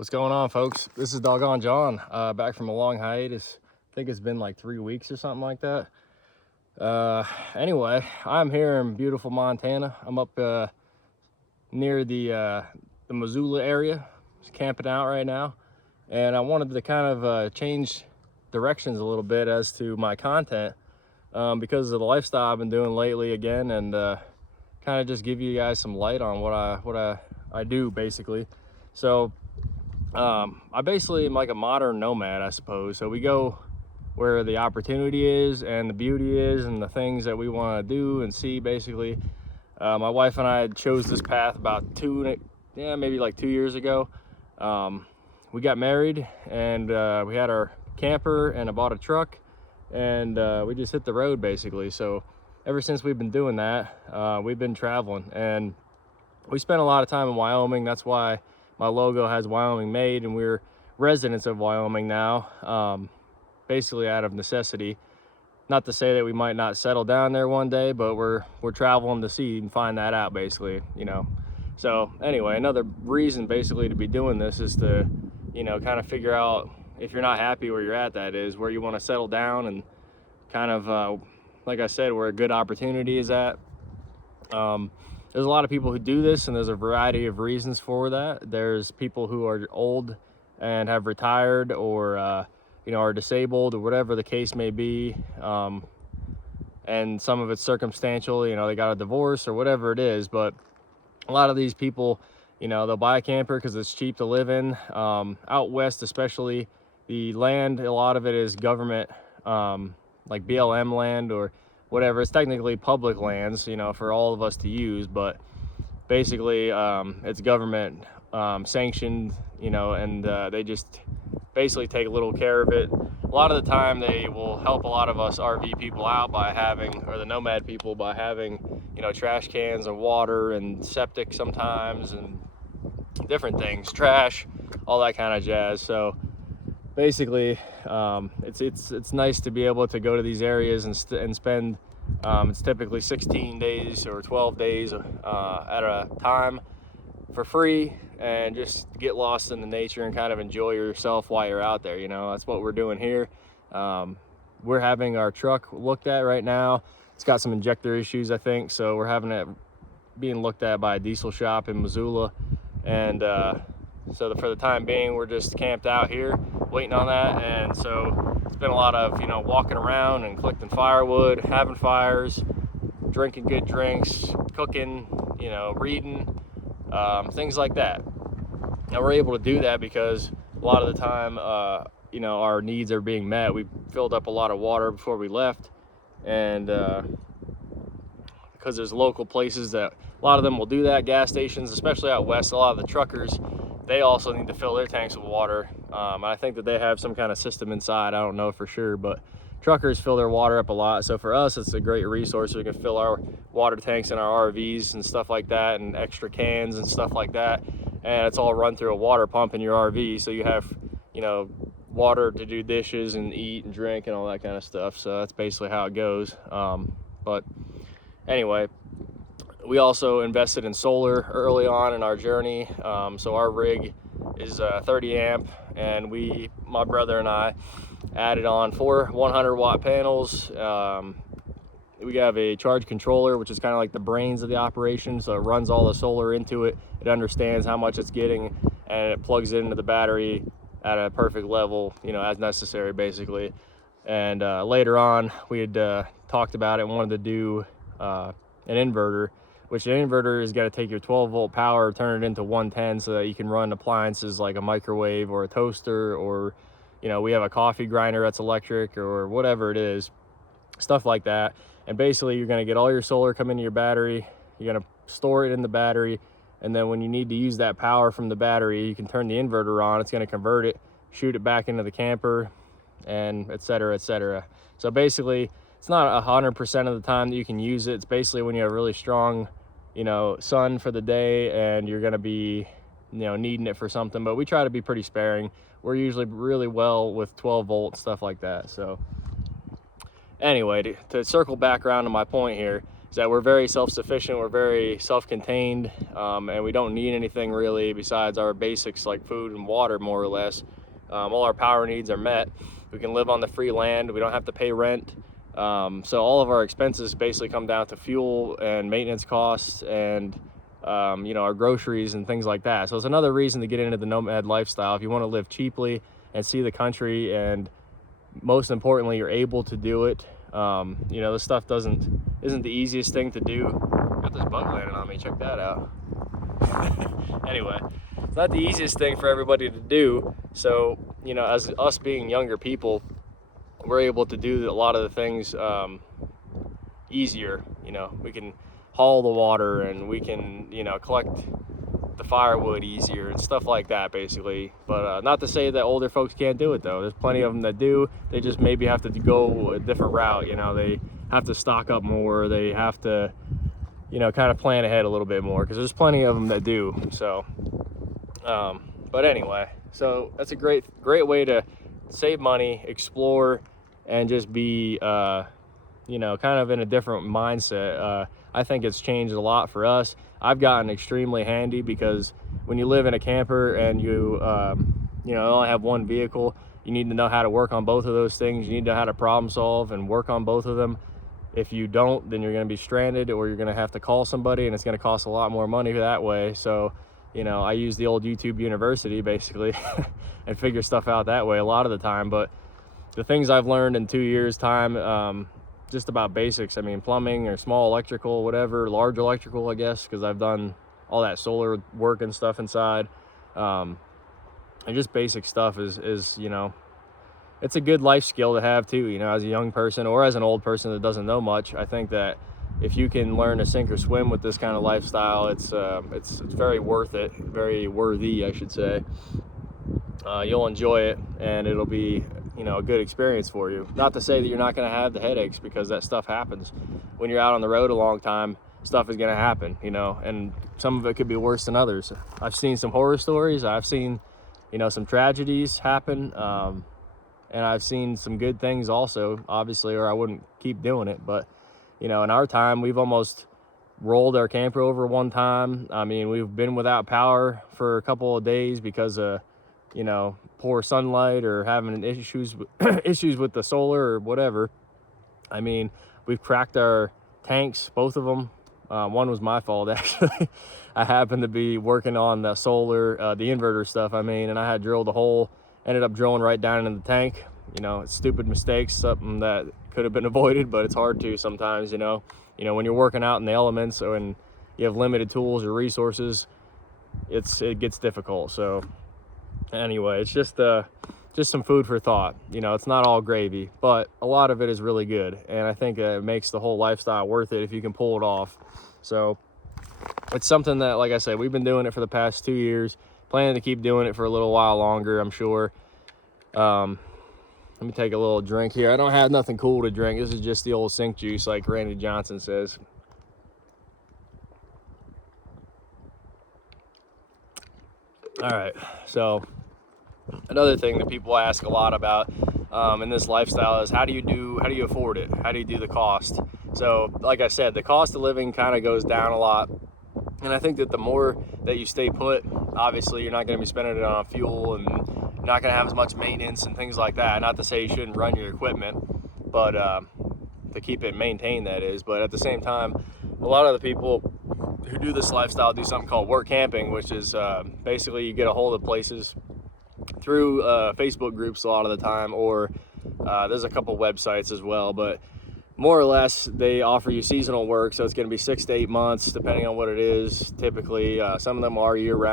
What's going on, folks? This is Doggone John, back from a long hiatus. I think it's been like 3 weeks or something like that. Anyway, I'm here in beautiful Montana. I'm up near the Missoula area, just camping out right now. And I wanted to kind of change directions a little bit as to my content because of the lifestyle I've been doing lately again, and kind of just give you guys some light on what I do, basically. So I basically am like a modern nomad, I suppose. So we go where the opportunity is and the beauty is and the things that we want to do and see, basically. My wife and I chose this path about maybe like 2 years ago. We got married, and we had our camper, and I bought a truck, and we just hit the road, basically. So ever since we've been doing that, we've been traveling, and we spent a lot of time in Wyoming. That's why my logo has Wyoming made, and we're residents of Wyoming now, basically out of necessity. Not to say that we might not settle down there one day, but we're traveling to see and find that out, basically, you know. So anyway, another reason basically to be doing this is to, you know, kind of figure out, if you're not happy where you're at, that is where you want to settle down, and kind of like I said, where a good opportunity is at. There's a lot of people who do this, and there's a variety of reasons for that. There's people who are old and have retired, or you know, are disabled, or whatever the case may be, and some of it's circumstantial. You know, they got a divorce or whatever it is. But a lot of these people, you know, they'll buy a camper because it's cheap to live in. Out west, especially, the land, a lot of it is government, like BLM land or whatever. It's technically public lands, you know, for all of us to use, but basically it's government sanctioned, you know, and they just basically take little care of it. A lot of the time they will help a lot of us RV people out by having, or the nomad people, by having, you know, trash cans and water and septic sometimes, and different things, trash, all that kind of jazz. So basically it's nice to be able to go to these areas and spend it's typically 16 days or 12 days at a time for free, and just get lost in the nature and kind of enjoy yourself while you're out there. You know, that's what we're doing here. We're having our truck looked at right now. It's got some injector issues, I think, so we're having it being looked at by a diesel shop in Missoula, and so for the time being, we're just camped out here waiting on that. And so it's been a lot of, you know, walking around and collecting firewood, having fires, drinking good drinks, cooking, you know, reading, things like that. Now we're able to do that because a lot of the time, you know, our needs are being met. We filled up a lot of water before we left, and because there's local places that a lot of them will do that, gas stations, especially out west. A lot of the truckers, they also need to fill their tanks with water. I think that they have some kind of system inside. I don't know for sure, but truckers fill their water up a lot. So for us, it's a great resource. We can fill our water tanks in our RVs and stuff like that, and extra cans and stuff like that. And it's all run through a water pump in your RV. So you have, you know, water to do dishes and eat and drink and all that kind of stuff. So that's basically how it goes. But anyway, we also invested in solar early on in our journey. So our rig is 30 amp, and my brother and I added on 4 100-watt panels. We have a charge controller, which is kind of like the brains of the operation. So it runs all the solar into it. It understands how much it's getting, and it plugs it into the battery at a perfect level, you know, as necessary, basically. And later on, we had talked about it and wanted to do an inverter, which an inverter is got to take your 12-volt power, turn it into 110, so that you can run appliances like a microwave or a toaster, or, you know, we have a coffee grinder that's electric, or whatever it is, stuff like that. And basically, you're going to get all your solar come into your battery, you're going to store it in the battery, and then when you need to use that power from the battery, you can turn the inverter on. It's going to convert it, shoot it back into the camper, and et cetera, et cetera. So basically, it's not 100% of the time that you can use it. It's basically when you have really strong, you know, sun for the day, and you're going to be, you know, needing it for something. But we try to be pretty sparing. We're usually really well with 12 volts, stuff like that. So anyway, to circle back around to my point here, is that we're very self-sufficient, we're very self-contained, and we don't need anything really besides our basics like food and water, more or less. All our power needs are met. We can live on the free land, we don't have to pay rent. So all of our expenses basically come down to fuel and maintenance costs and our groceries and things like that. So it's another reason to get into the nomad lifestyle if you want to live cheaply and see the country, and most importantly, you're able to do it. This stuff isn't the easiest thing to do. Got this bug landing on me, check that out. Anyway, it's not the easiest thing for everybody to do. So, as us being younger people, we're able to do a lot of the things easier. We can haul the water, and we can, collect the firewood easier and stuff like that, basically. But not to say that older folks can't do it, though. There's plenty of them that do. They just maybe have to go a different route. They have to stock up more. They have to, kind of plan ahead a little bit more, because there's plenty of them that do. So, but anyway, so that's a great way to save money, explore, and just be, kind of in a different mindset. I think it's changed a lot for us. I've gotten extremely handy, because when you live in a camper and you only have one vehicle, you need to know how to work on both of those things. You need to know how to problem solve and work on both of them. If you don't, then you're going to be stranded, or you're going to have to call somebody, and it's going to cost a lot more money that way. So, I use the old YouTube University basically and figure stuff out that way a lot of the time. But the things I've learned in 2 years time, just about basics. I mean, plumbing or small electrical, whatever, large electrical, I guess, because I've done all that solar work and stuff inside. And just basic stuff is it's a good life skill to have too, as a young person or as an old person that doesn't know much. I think that if you can learn to sink or swim with this kind of lifestyle, it's very worth it, very worthy, I should say. You'll enjoy it, and it'll be a good experience for you. Not to say that you're not going to have the headaches, because that stuff happens. When you're out on the road a long time, stuff is going to happen, and some of it could be worse than others. I've seen some horror stories. I've seen, some tragedies happen. And I've seen some good things also, obviously, or I wouldn't keep doing it. But, in our time, we've almost rolled our camper over one time. I mean, we've been without power for a couple of days because of, poor sunlight or having issues with the solar or whatever. I mean, we've cracked our tanks, both of them. One was my fault, actually. I happened to be working on the solar, the inverter stuff, and I had drilled a hole, ended up drilling right down in the tank. It's stupid mistakes, something that could have been avoided, but it's hard to sometimes, when you're working out in the elements and you have limited tools or resources, it gets difficult. So anyway, it's just some food for thought. It's not all gravy, but a lot of it is really good, and I think it makes the whole lifestyle worth it if you can pull it off. So it's something that, like I said, we've been doing it for the past 2 years, planning to keep doing it for a little while longer, I'm sure. Let me take a little drink here. I don't have nothing cool to drink. This is just the old sink juice, like Randy Johnson says. All right, so another thing that people ask a lot about in this lifestyle is how do you afford it? How do you do the cost? So like I said, the cost of living kind of goes down a lot. And I think that the more that you stay put, obviously you're not going to be spending it on fuel, and you're not going to have as much maintenance and things like that. Not to say you shouldn't run your equipment, but to keep it maintained, that is. But at the same time, a lot of the people who do this lifestyle do something called work camping, which is basically you get a hold of places through Facebook groups a lot of the time, or there's a couple websites as well, but more or less they offer you seasonal work. So it's going to be 6 to 8 months depending on what it is. Typically some of them are year round.